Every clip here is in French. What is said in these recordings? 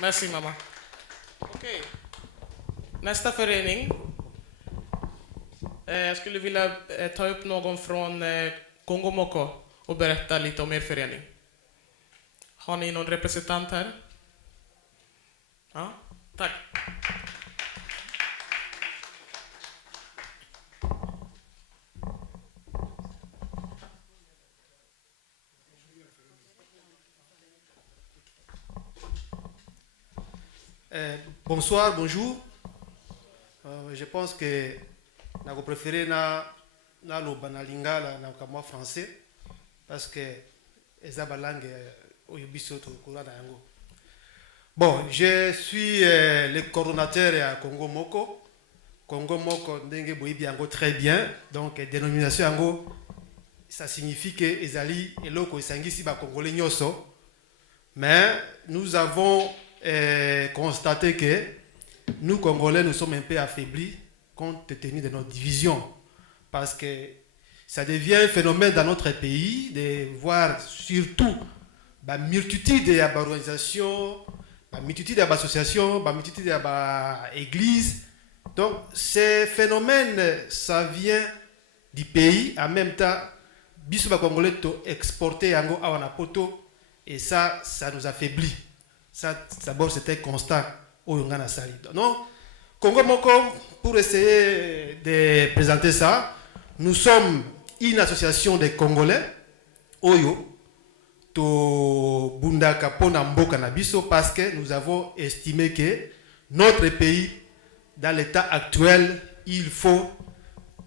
Merci maman. Ok. Nästa förening. Jag skulle vilja ta upp någon från Kongo Moko och berätta lite om er förening. Har ni någon representant här? Ja, tack. Bonsoir, bonjour. Je pense que je préféré na le banalinga la na kama français parce que eza ba langue oyibiso to kula na yango. Bon, je suis le coordonnateur à Congo Moko. Congo Moko ndenge boyibi yango très bien. Donc dénomination yango ça signifie que ezali eloko esangisi ba congolais nyoso. Mais nous avons constaté que nous, Congolais, nous sommes un peu affaiblis compte tenu de nos divisions. Parce que ça devient un phénomène dans notre pays de voir surtout la multitude d'organisations, la multitude d'associations, la multitude d'églises. Donc, ces phénomènes, ça vient du pays. En même temps, les Congolais ont exporté à Wanapoto et ça nous affaiblit. Ça, d'abord, c'était constant au Yongana Sali. Non, Congo Moko, pour essayer de présenter ça, nous sommes une association de Congolais, Oyo, to Bundaka Pona Mboka Nabiso, parce que nous avons estimé que notre pays, dans l'état actuel, il faut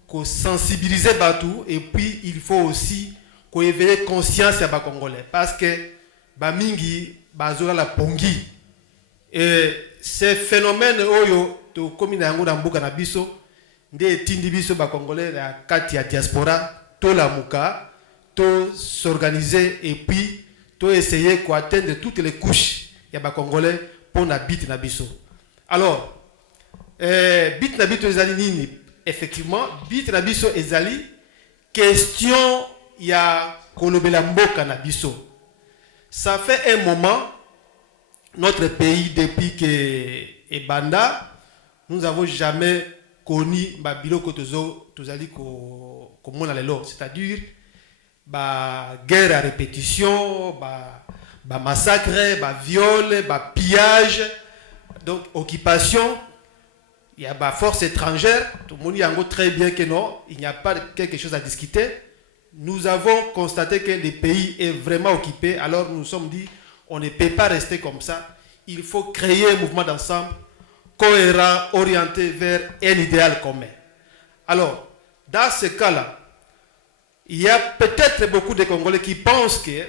qu'on sensibilise Batou et puis il faut aussi qu'on éveille conscience à Congolais. Parce que Bamingi, Bazola la Pongi. Et ces phénomènes oyo to komi na yango na mboka na biso nde etindi biso ba congolais na kati ya diaspora to la muka to s'organiser et puis to essayer ko atteindre toutes les couches ya ba congolais pour na bit na biso. Alors bit na biso ezali nini? Effectivement bit na biso ezali question ya kolobela mboka na biso. Ça fait un moment, notre pays, depuis que Ebanda, nous n'avons jamais connu Babilo Kotozo, Tozali Komona Lelo. C'est-à-dire, guerre à répétition, massacre, viol, pillage, donc occupation. Il y a force étrangère. Tout le monde dit très bien que non, il n'y a pas quelque chose à discuter. Nous avons constaté que le pays est vraiment occupé, alors nous nous sommes dit, on ne peut pas rester comme ça. Il faut créer un mouvement d'ensemble cohérent, orienté vers un idéal commun. Alors, dans ce cas-là, il y a peut-être beaucoup de Congolais qui pensent que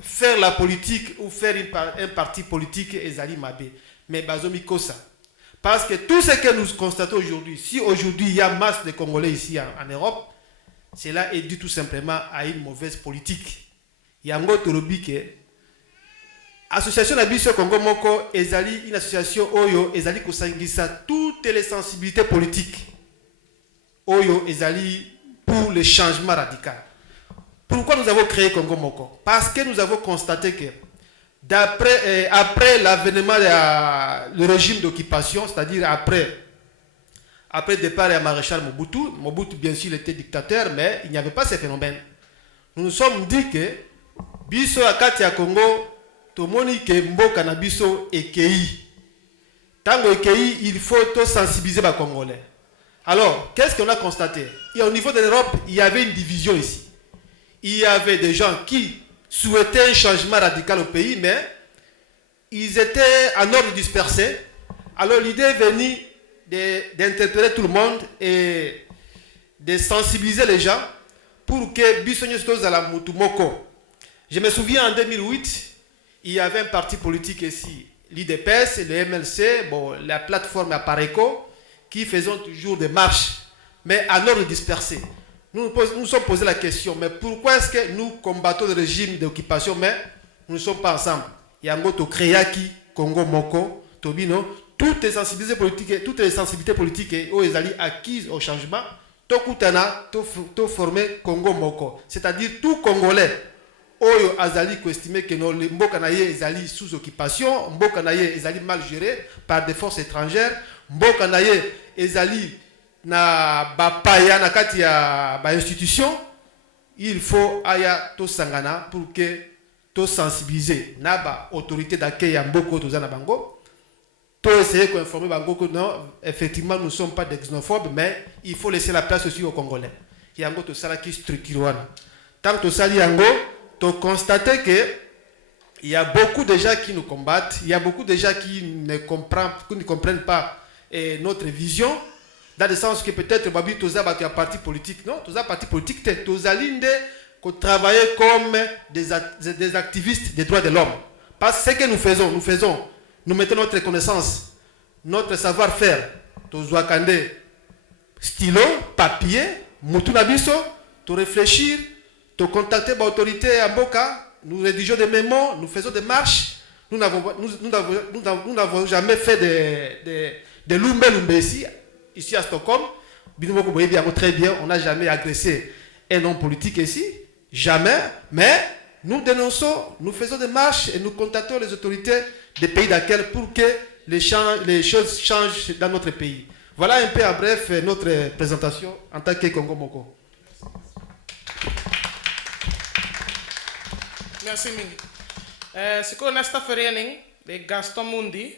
faire la politique ou faire un parti politique est Ali Mabé. Mais Bazomi Kosa. Parce que tout ce que nous constatons aujourd'hui, si aujourd'hui il y a masse de Congolais ici en Europe, cela est dû tout simplement à une mauvaise politique. Il y a un autre lobby que l'association Nabiso Congo Moko ezali une association Oyo ezali kosangisa toutes les sensibilités politiques. Oyo ezali pour le changement radical. Pourquoi nous avons créé Congo Moko? Parce que nous avons constaté que après l'avènement du régime d'occupation, c'est-à-dire après le départ de maréchal Mobutu, Mobutu bien sûr était dictateur, mais il n'y avait pas ces phénomènes. Nous nous sommes dit que biso akati ya Congo, tout le monde que mboka na biso ekei. Tango ekei, il faut tout sensibiliser les Congolais. Alors, qu'est-ce qu'on a constaté? Et au niveau de l'Europe, il y avait une division ici. Il y avait des gens qui souhaitaient un changement radical au pays, mais ils étaient en ordre dispersé. Alors l'idée est venue d'interpeller tout le monde et de sensibiliser les gens pour que Bissonio Stozala Mutumoko. Je me souviens en 2008, il y avait un parti politique ici, l'IDPS, le MLC, bon, la plateforme Apareco, qui faisaient toujours des marches, mais en ordre dispersé. Nous nous sommes posé la question, mais pourquoi est-ce que nous combattons le régime d'occupation, mais nous ne sommes pas ensemble? Il y a un autre Créaki, Congo Moko, Tobino, toutes les sensibilités politiques où ils allaient acquises au changement, tout Kutana, tout formé Congo Moko. C'est-à-dire tout Congolais, oyo azali estimé que no mboka na ye ezali sous occupation, mboka na ye ezali mal géré par des forces étrangères, mboka na ye ezali na bapaya na kati ya ba institution, il faut aya to sangana pour que to sensibiliser na ba autorité d'accueil ya mboko to zana bango. Pour essayer d'informer Bango que non, effectivement, nous ne sommes pas des xénophobes, mais il faut laisser la place aussi aux Congolais. Il y a un sala qui structure. Tant que ça, il y a tu constates qu'il y a beaucoup de gens qui nous combattent, il y a beaucoup de gens qui ne comprennent pas notre vision, dans le sens que peut-être Babi Toza a un parti politique. Non, Toza parti politique, Toza Linde, qu'on travaille comme des activistes des droits de l'homme. Parce que ce que nous faisons, nous mettons notre connaissance, notre savoir-faire, Tozoakande, stylo, papier, Moutunabiso, to réfléchir, to contacter l'autorité à Boka, nous rédigeons des mémos, nous faisons des marches, nous n'avons jamais fait de lumbe ici à Stockholm, très bien, on n'a jamais agressé un homme politique ici, jamais, mais nous dénonçons, nous faisons des marches et nous contactons les autorités des pays d'accueil pour que les choses changent dans notre pays. Voilà un peu en bref notre présentation en tant que Congo Moko. Merci Mingi. C'est quoi nesta förening? Det är Gaston Mundi.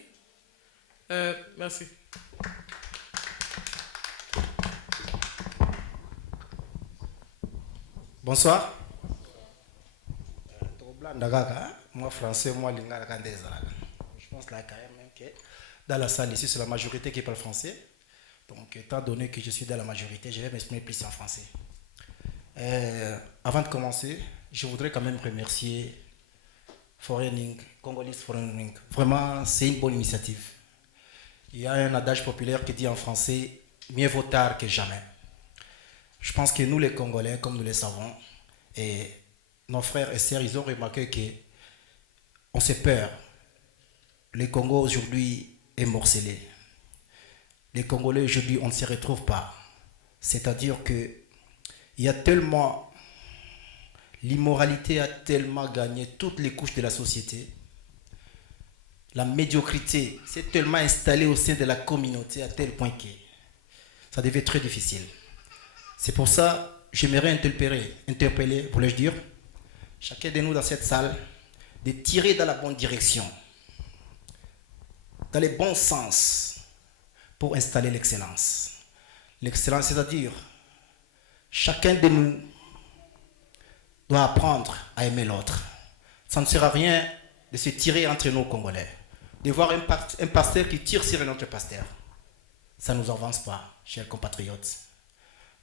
Merci. Bonsoir. Moi français, moi lingala kandeza. Je pense là quand même que dans la salle ici c'est la majorité qui parle français. Donc étant donné que je suis dans la majorité, je vais m'exprimer plus en français. Avant de commencer, je voudrais quand même remercier Forening, Congolese Forening. Vraiment, c'est une bonne initiative. Il y a un adage populaire qui dit en français, mieux vaut tard que jamais. Je pense que nous les Congolais, comme nous le savons, et nos frères et sœurs, ils ont remarqué qu'on s'est peur. Le Congo aujourd'hui est morcelé. Les Congolais aujourd'hui, on ne se retrouve pas. C'est-à-dire que il y a tellement, l'immoralité a tellement gagné toutes les couches de la société. La médiocrité s'est tellement installée au sein de la communauté à tel point que ça devait être très difficile. C'est pour ça que j'aimerais interpeller, voulais-je dire, chacun de nous dans cette salle, de tirer dans la bonne direction, dans le bon sens, pour installer l'excellence. L'excellence, c'est-à-dire, chacun de nous doit apprendre à aimer l'autre. Ça ne sert à rien de se tirer entre nous Congolais, de voir un pasteur qui tire sur un autre pasteur. Ça ne nous avance pas, chers compatriotes.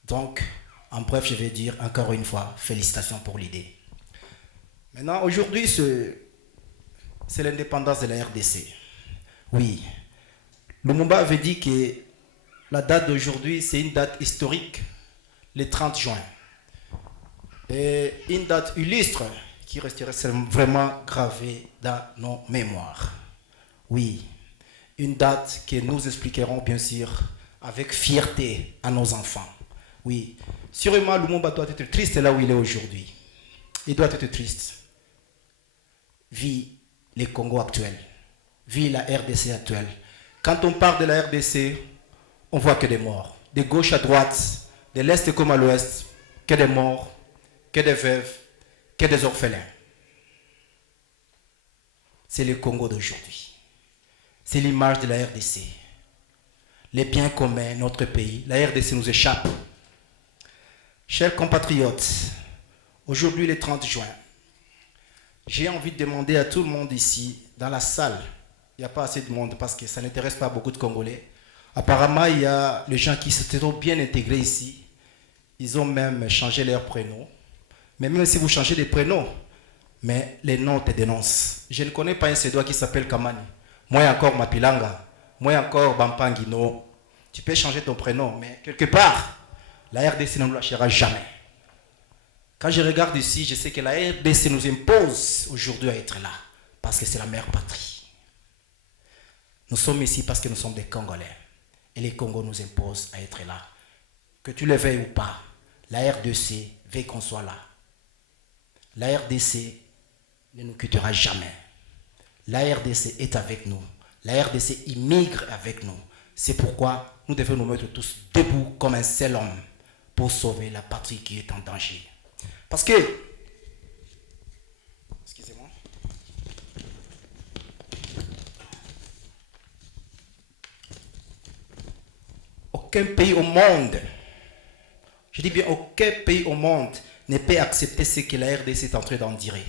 Donc, en bref, je vais dire encore une fois, félicitations pour l'idée. Maintenant, aujourd'hui, c'est l'indépendance de la RDC. Oui, Lumumba avait dit que la date d'aujourd'hui, c'est une date historique, le 30 juin. Et une date illustre qui resterait vraiment gravée dans nos mémoires. Oui, une date que nous expliquerons bien sûr avec fierté à nos enfants. Oui, sûrement Lumumba doit être triste là où il est aujourd'hui. Il doit être triste. Vit les Congo actuels, vit la RDC actuelle. Quand on parle de la RDC, on voit que des morts. De gauche à droite, de l'est comme à l'ouest, que des morts, que des veuves, que des orphelins. C'est le Congo d'aujourd'hui. C'est l'image de la RDC. Les biens communs, notre pays, la RDC nous échappe. Chers compatriotes, aujourd'hui le 30 juin, j'ai envie de demander à tout le monde ici, dans la salle, il n'y a pas assez de monde parce que ça n'intéresse pas beaucoup de Congolais. Apparemment, il y a les gens qui se sont bien intégrés ici. Ils ont même changé leur prénom. Mais même si vous changez des prénoms, mais les noms te dénoncent. Je ne connais pas un Sédois qui s'appelle Kamani. Moi encore Mapilanga. Moi encore Bampangino. Tu peux changer ton prénom, mais quelque part, la RDC ne nous lâchera jamais. Quand je regarde ici, je sais que la RDC nous impose aujourd'hui à être là, parce que c'est la mère patrie. Nous sommes ici parce que nous sommes des Congolais. Et les Congos nous imposent à être là. Que tu le veuilles ou pas, la RDC veut qu'on soit là. la RDC ne nous quittera jamais. La RDC est avec nous. La RDC immigre avec nous. C'est pourquoi nous devons nous mettre tous debout comme un seul homme pour sauver la patrie qui est en danger. Parce que, excusez-moi, aucun pays au monde, je dis bien aucun pays au monde ne peut accepter ce que la RDC est en train d'endurer.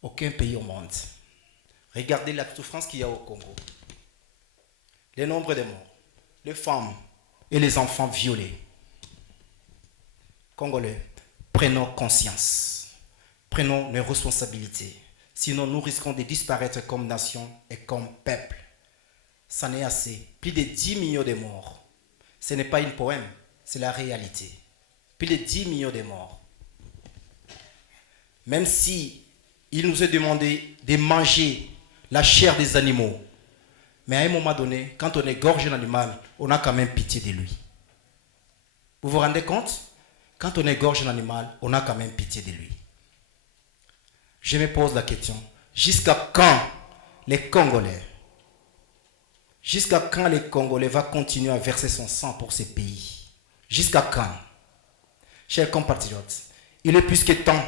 Aucun pays au monde. Regardez la souffrance qu'il y a au Congo. Le nombre de morts, les femmes et les enfants violés. Congolais, prenons conscience. Prenons nos responsabilités. Sinon, nous risquons de disparaître comme nation et comme peuple. Ça n'est assez. Plus de 10 millions de morts. Ce n'est pas une poème, c'est la réalité. Plus de 10 millions de morts. Même si il nous est demandé de manger la chair des animaux, mais à un moment donné, quand on égorge un animal, on a quand même pitié de lui. Vous vous rendez compte? Quand on égorge un animal, on a quand même pitié de lui. Je me pose la question, jusqu'à quand les Congolais va continuer à verser son sang pour ces pays? Jusqu'à quand? Chers compatriotes, il est plus que temps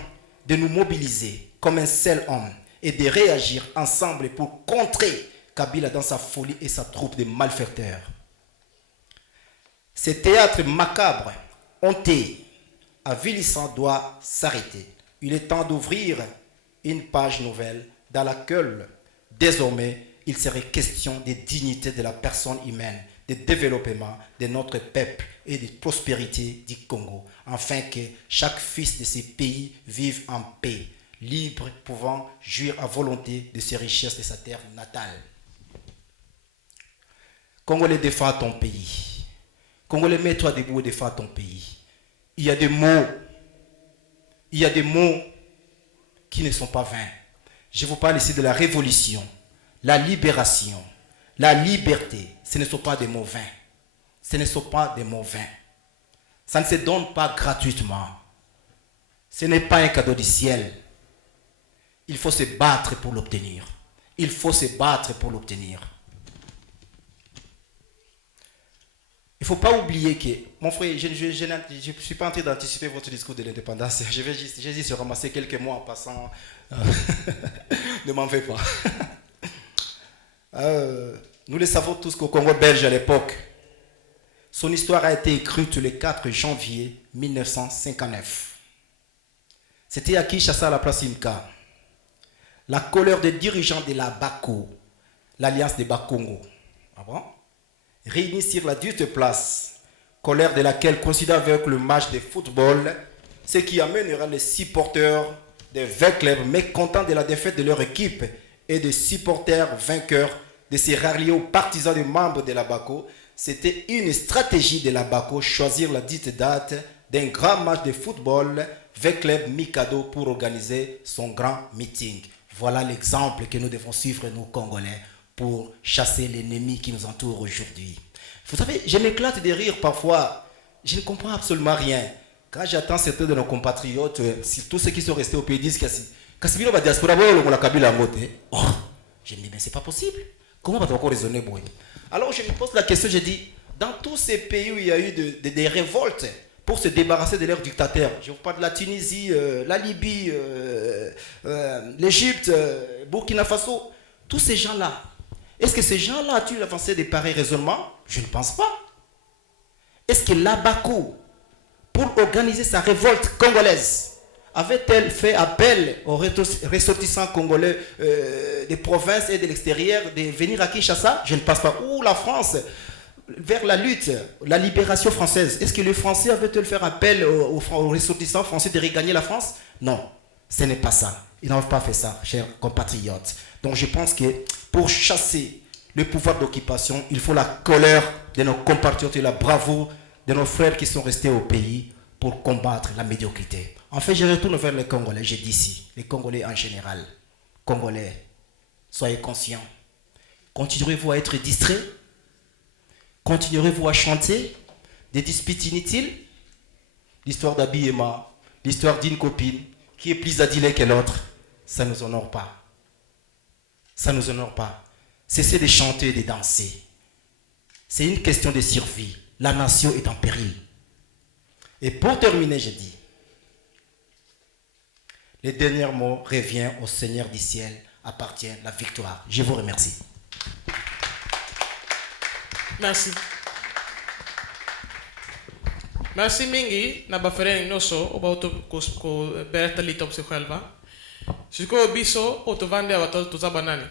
de nous mobiliser comme un seul homme et de réagir ensemble pour contrer Kabila dans sa folie et sa troupe de malfaiteurs. Ce théâtre macabre, honteux, avilissant doit s'arrêter. Il est temps d'ouvrir une page nouvelle dans laquelle, désormais, il serait question de dignité de la personne humaine, de développement de notre peuple et de prospérité du Congo, afin que chaque fils de ces pays vive en paix, libre, pouvant jouir à volonté de ses richesses de sa terre natale. Congolais, défends ton pays. Congolais, mets-toi debout et défends ton pays. Il y a des mots qui ne sont pas vains. Je vous parle ici de la révolution, la libération, la liberté. Ce ne sont pas des mots vains. Ce ne sont pas des mots vains. Ça ne se donne pas gratuitement. Ce n'est pas un cadeau du ciel. Il faut se battre pour l'obtenir. Il faut se battre pour l'obtenir. Il ne faut pas oublier que, mon frère, je ne suis pas en train d'anticiper votre discours de l'indépendance. J'ai juste ramassé quelques mots en passant. Ne m'en fais pas. Nous le savons tous qu'au Congo belge à l'époque, son histoire a été écrite le 4 janvier 1959. C'était à Kinshasa, à la place Imka. La colère des dirigeants de la BACO, l'Alliance des Bakongo, réunis sur la dite place, colère de laquelle considère avec le match de football, ce qui amènera les supporters des 20 clubs mécontents de la défaite de leur équipe et des supporters vainqueurs de se rallier aux partisans des membres de la BACO. C'était une stratégie de la BACO, choisir la dite date d'un grand match de football, 20 clubs Mikado pour organiser son grand meeting. Voilà l'exemple que nous devons suivre, nous Congolais, pour chasser l'ennemi qui nous entoure aujourd'hui. Vous savez, je m'éclate de rire parfois. Je ne comprends absolument rien. Quand j'attends certains de nos compatriotes, tous ceux qui sont restés au pays, disent que Kasibino va diaspora, la Kabila Mote. Oh, je me dis, mais c'est pas possible. Comment va-t-on encore raisonner, boy? Alors je me pose la question, je dis, dans tous ces pays où il y a eu des révoltes pour se débarrasser de leurs dictateurs, je vous parle de la Tunisie, la Libye, l'Égypte, Burkina Faso, tous ces gens-là, est-ce que ces gens-là ont-ils avancé des pareils raisonnements? Je ne pense pas. Est-ce que l'Abakou, pour organiser sa révolte congolaise, avait-elle fait appel aux ressortissants congolais des provinces et de l'extérieur de venir à Kinshasa? Je ne pense pas. Ou la France, vers la lutte, la libération française. Est-ce que les Français avaient-ils fait appel aux ressortissants français de regagner la France? Non, ce n'est pas ça. Ils n'ont pas fait ça, chers compatriotes. Donc je pense que pour chasser le pouvoir d'occupation, il faut la colère de nos compatriotes et la bravoure de nos frères qui sont restés au pays pour combattre la médiocrité. En fait, je retourne vers les Congolais, j'ai dit ici, les Congolais en général. Congolais, soyez conscients. Continuerez-vous à être distraits? Continuerez-vous à chanter des disputes inutiles? L'histoire d'Abiema, l'histoire d'une copine qui est plus adilé que l'autre, ça ne nous honore pas. Ça ne nous honore pas. Cessez de chanter et de danser. C'est une question de survie. La nation est en péril. Et pour terminer, je dis, les derniers mots reviennent au Seigneur du ciel, appartient la victoire. Je vous remercie. Merci. Merci mingi na baförening noso och bara berätta lite om sig själva. Så ska vi så återvända till Zabanani.